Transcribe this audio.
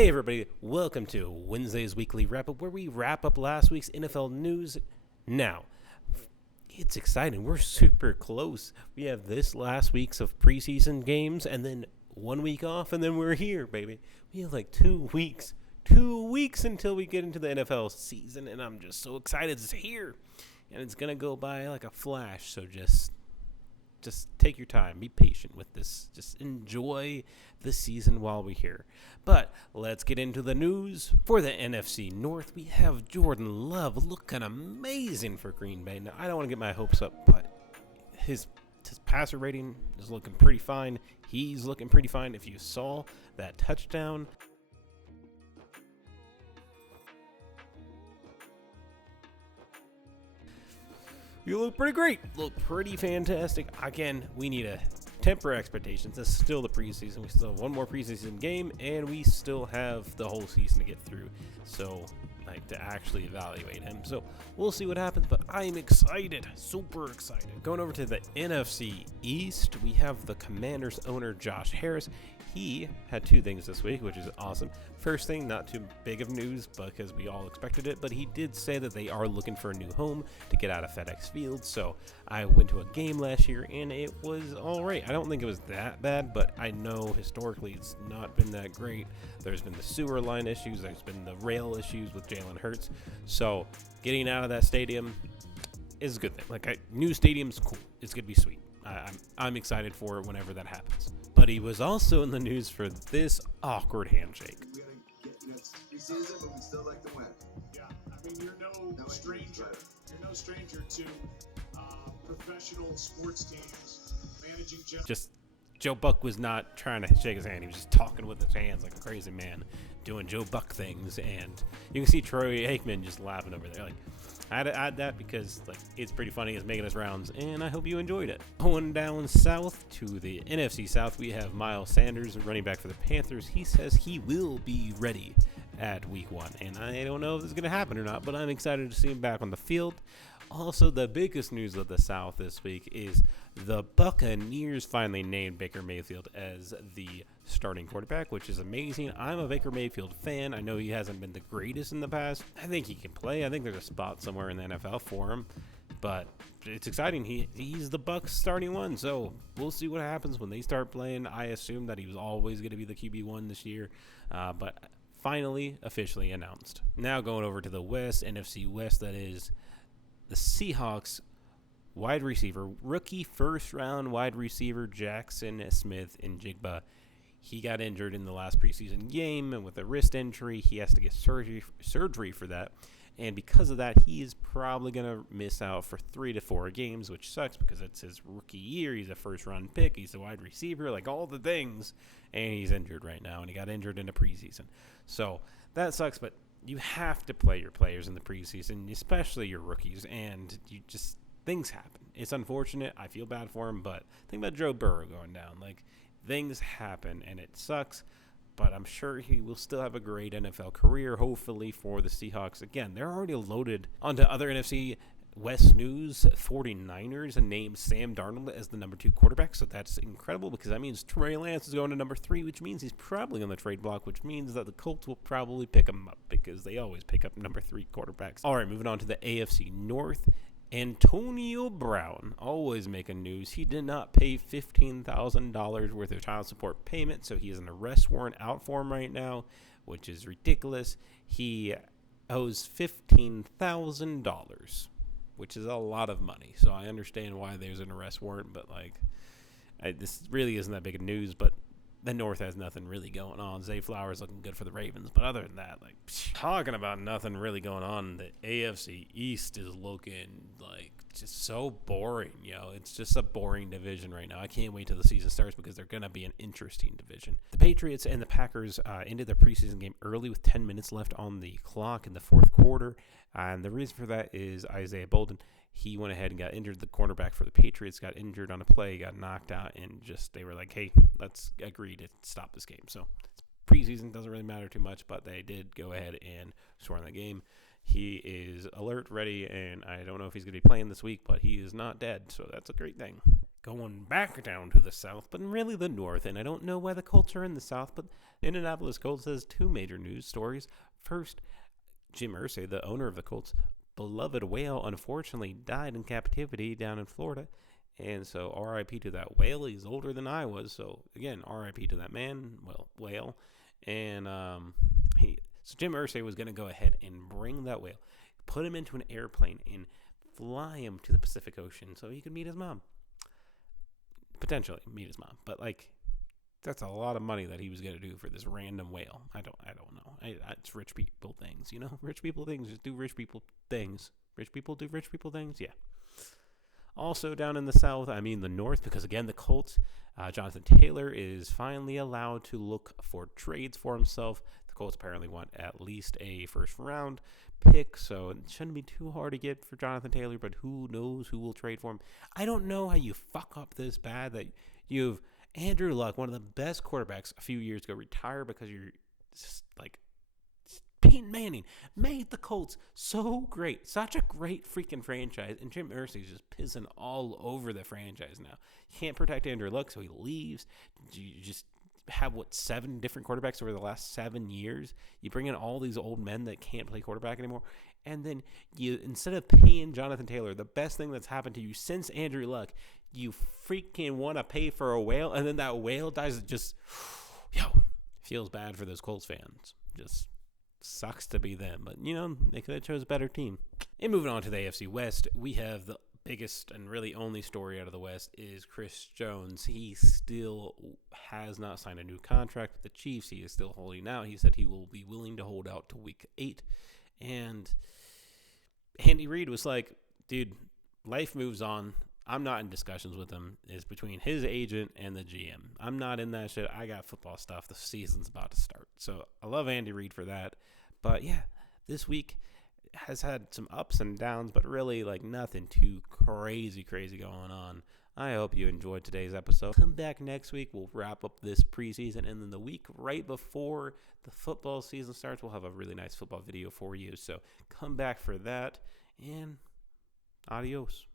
Hey everybody, welcome to Wednesday's Weekly Wrap-Up, where we wrap up last week's NFL news. Now, it's exciting. We're super close. We have this last week's of preseason games, and then 1 week off, and then we're here, baby. We have like 2 weeks. 2 weeks until we get into the NFL season, and I'm just so excited it's here. And it's going to go by like a flash, so just take your time. Be patient with this. Just enjoy the season while we're here. But let's get into the news. For the NFC North, we have Jordan Love looking amazing for Green Bay. Now, I don't want to get my hopes up, but his passer rating is looking pretty fine. He's looking pretty fine. If you saw that touchdown, you look pretty great. Look pretty fantastic. Again, we need to temper expectations. This is still the preseason. We still have one more preseason game, and we still have the whole season to get through. So, to actually evaluate him. So, we'll see what happens, but I'm excited. Super excited. Going over to the NFC East, we have the Commanders owner, Josh Harris. He had 2 things this week, which is awesome. First thing, not too big of news because we all expected it, but he did say that they are looking for a new home to get out of FedEx Field. So I went to a game last year, and it was all right. I don't think it was that bad, but I know historically it's not been that great. There's been the sewer line issues. There's been the rail issues with Jalen Hurts. So getting out of that stadium is a good thing. New stadium's cool. It's going to be sweet. I'm excited for it whenever that happens. But he was also in the news for this awkward handshake. We gotta get preseason, but we still like to win. Yeah, I mean, you're no stranger. You're no stranger to professional sports teams managing. Just Joe Buck was not trying to shake his hand. He was just talking with his hands like a crazy man, doing Joe Buck things. And you can see Troy Aikman just laughing over there. I had to add that because it's pretty funny. It's making its rounds, and I hope you enjoyed it. Going down south to the NFC South, we have Miles Sanders, running back for the Panthers. He says he will be ready at week 1, and I don't know if this is going to happen or not, but I'm excited to see him back on the field. Also, the biggest news of the South this week is the Buccaneers finally named Baker Mayfield as the starting quarterback, which is amazing. I'm a Baker Mayfield fan. I know he hasn't been the greatest in the past. I think he can play. I think there's a spot somewhere in the NFL for him, but it's exciting. He's the Bucs starting one, so we'll see what happens when they start playing. I assume that he was always going to be the QB1 this year, but finally officially announced. Now going over to the West, NFC West, that is the Seahawks wide receiver, rookie first-round wide receiver Jackson Smith-Njigba. He got injured in the last preseason game, and with a wrist injury, he has to get surgery for that. And because of that, he is probably going to miss out for 3 to 4 games, which sucks because it's his rookie year. He's a first-round pick. He's a wide receiver, all the things. And he's injured right now, and he got injured in the preseason. So that sucks, but you have to play your players in the preseason, especially your rookies, and things happen. It's unfortunate. I feel bad for him, but think about Joe Burrow going down. Things happen, and it sucks, but I'm sure he will still have a great NFL career, hopefully, for the Seahawks. Again, they're already loaded onto other NFC West news. 49ers named Sam Darnold as the number 2 quarterback, so that's incredible because that means Trey Lance is going to number 3, which means he's probably on the trade block, which means that the Colts will probably pick him up because they always pick up number 3 quarterbacks. All right, moving on to the AFC North. Antonio Brown, always making news. He did not pay $15,000 worth of child support payment, so he has an arrest warrant out for him right now, which is ridiculous. He owes $15,000, which is a lot of money. So I understand why there's an arrest warrant, but this really isn't that big of news. But the North has nothing really going on. Zay Flowers looking good for the Ravens, but other than that, talking about nothing really going on, the AFC East is looking just so boring. It's just a boring division right now. I can't wait till the season starts because they're going to be an interesting division. The Patriots and the Packers ended their preseason game early with 10 minutes left on the clock in the fourth quarter, and the reason for that is Isaiah Bolden. He went ahead and got injured. The cornerback for the Patriots got injured on a play, got knocked out, and they were like, hey, let's agree to stop this game. So preseason doesn't really matter too much, but they did go ahead and score in the game. He is alert, ready, and I don't know if he's going to be playing this week, but he is not dead, so that's a great thing. going back down to the south, but really the north. And I don't know why the Colts are in the south, but Indianapolis Colts has two major news stories. First, Jim Irsay, the owner of the Colts, beloved whale, unfortunately died in captivity down in Florida. And so RIP to that whale. He's older than I was. So again, RIP to that man, whale. And so Jim Irsay was going to go ahead and bring that whale, put him into an airplane, and fly him to the Pacific Ocean so he could meet his mom. Potentially meet his mom, but like that's a lot of money that he was going to do for this random whale. I don't know. It's rich people things, you know. Rich people things just do rich people things. Rich people do rich people things. Yeah. Also down in the south, I mean the north, because again the Colts, Jonathan Taylor is finally allowed to look for trades for himself. The Colts apparently want at least a first round pick, so it shouldn't be too hard to get for Jonathan Taylor, but who knows who will trade for him. I don't know how you fuck up this bad that you've Andrew Luck, one of the best quarterbacks a few years ago, retire because you're just like Peyton Manning made the Colts so great, such a great freaking franchise, and Jim Irsay's just pissing all over the franchise now. You can't protect Andrew Luck, so he leaves. You just have 7 different quarterbacks over the last 7 years. You bring in all these old men that can't play quarterback anymore, and then you, instead of paying Jonathan Taylor, the best thing that's happened to you since Andrew Luck, you freaking want to pay for a whale, and then that whale dies. It just feels bad for those Colts fans. Just sucks to be them, but you know, they could have chose a better team. And moving on to the AFC West, we have the biggest and really only story out of the West is Chris Jones. He still has not signed a new contract with the Chiefs. He is still holding out. He said he will be willing to hold out to week 8. And Andy Reid was like, dude, life moves on. I'm not in discussions with him. It's between his agent and the GM. I'm not in that shit. I got football stuff. The season's about to start. So I love Andy Reid for that. But yeah, this week has had some ups and downs, but really like nothing too crazy going on. I hope you enjoyed today's episode. Come back next week. We'll wrap up this preseason. And then the week right before the football season starts, we'll have a really nice football video for you. So come back for that. And adios.